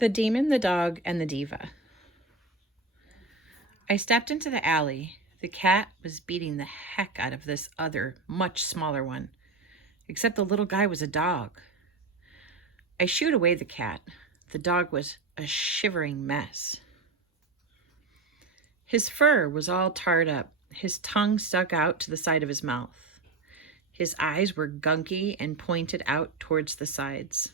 The Demon, the Dog, and the Diva. I stepped into the alley. The cat was beating the heck out of this other, much smaller one, except the little guy was a dog. I shooed away the cat. The dog was a shivering mess. His fur was all tarred up. His tongue stuck out to the side of his mouth. His eyes were gunky and pointed out towards the sides.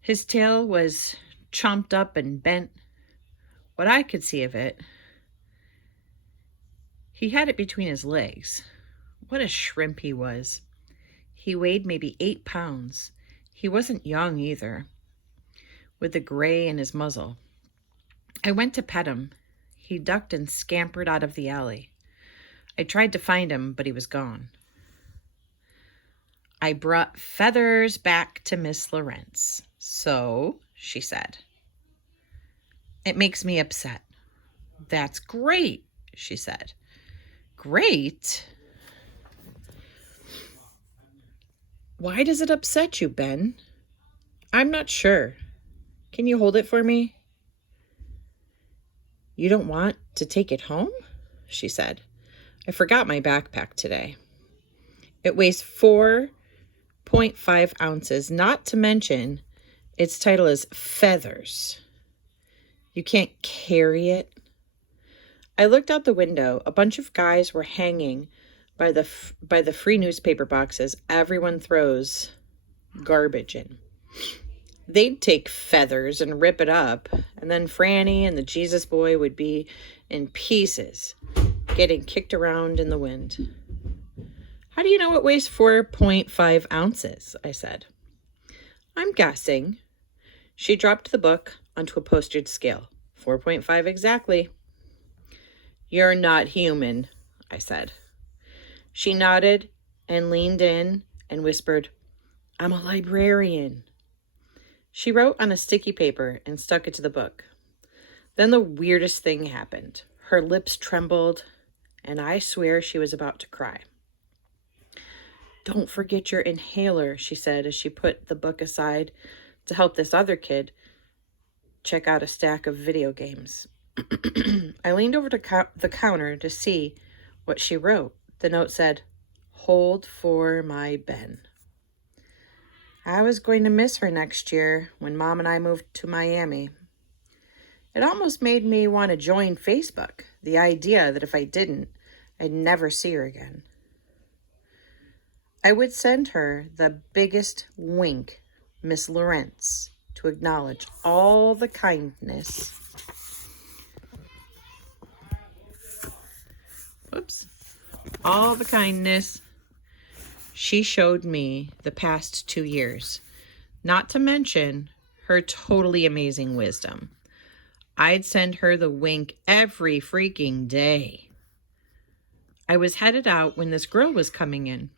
His tail was chomped up and bent. What I could see of it, he had it between his legs. What a shrimp he was. He weighed maybe 8 pounds. He wasn't young either, with the gray in his muzzle. I went to pet him. He ducked and scampered out of the alley. I tried to find him, but he was gone. I brought Feathers back to Miss Lawrence. So, she said. It makes me upset. That's great, she said. Great? Why does it upset you, Ben? I'm not sure. Can you hold it for me? You don't want to take it home? She said. I forgot my backpack today. It weighs 4.5 ounces, not to mention its title is Feathers. You can't carry it. I looked out the window. A bunch of guys were hanging by the free newspaper boxes everyone throws garbage in. They'd take Feathers and rip it up, and then Franny and the Jesus boy would be in pieces, getting kicked around in the wind. How do you know it weighs 4.5 ounces? I said. I'm guessing. She dropped the book onto a postage scale. 4.5 exactly. You're not human, I said. She nodded and leaned in and whispered, I'm a librarian. She wrote on a sticky paper and stuck it to the book. Then the weirdest thing happened. Her lips trembled, and I swear she was about to cry. Don't forget your inhaler, she said as she put the book aside to help this other kid check out a stack of video games. I leaned over to the counter to see what she wrote. The note said, Hold for my Ben. I was going to miss her next year when Mom and I moved to Miami. It almost made me want to join Facebook, the idea that if I didn't, I'd never see her again. I would send her the biggest wink, Miss Lawrence, to acknowledge all the kindness. All the kindness she showed me the past 2 years, not to mention her totally amazing wisdom. I'd send her the wink every freaking day. I was headed out when this girl was coming in.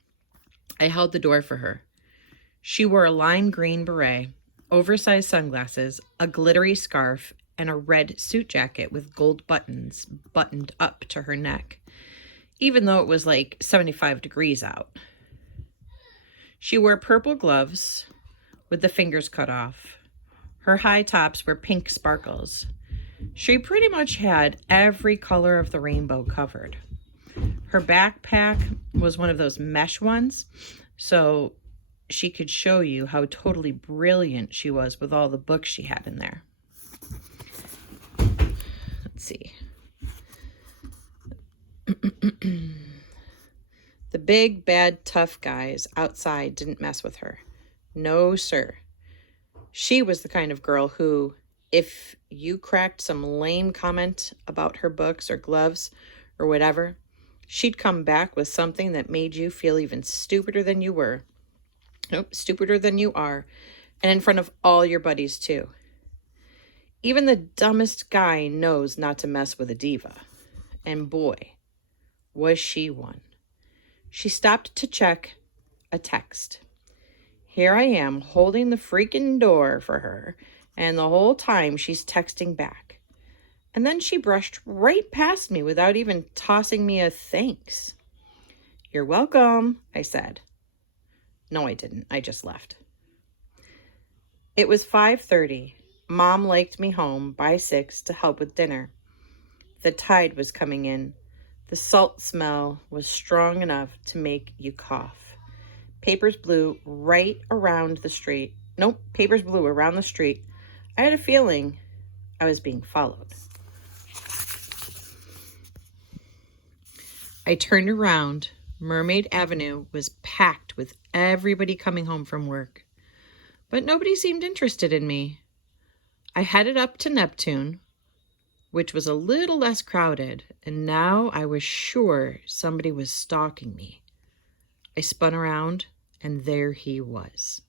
I held the door for her. She wore a lime green beret, oversized sunglasses, a glittery scarf, and a red suit jacket with gold buttons buttoned up to her neck, even though it was like 75 degrees out. She wore purple gloves with the fingers cut off. Her high tops were pink sparkles. She pretty much had every color of the rainbow covered. Her backpack was one of those mesh ones, so she could show you how totally brilliant she was with all the books she had in there. Let's see. The big, bad, tough guys outside didn't mess with her. No, sir. She was the kind of girl who, if you cracked some lame comment about her books or gloves or whatever, she'd come back with something that made you feel even stupider than you were. Nope, stupider than you are. And in front of all your buddies, too. Even the dumbest guy knows not to mess with a diva. And boy, was she one. She stopped to check a text. Here I am holding the freaking door for her, and the whole time she's texting back. And then she brushed right past me without even tossing me a thanks. You're welcome, I said. No, I didn't. I just left. It was 5:30. Mom liked me home by 6 to help with dinner. The tide was coming in. The salt smell was strong enough to make you cough. Papers blew right around the street. Nope, papers blew around the street. I had a feeling I was being followed. I turned around. Mermaid Avenue was packed with everybody coming home from work. But nobody seemed interested in me. I headed up to Neptune, which was a little less crowded, and now I was sure somebody was stalking me. I spun around, and there he was.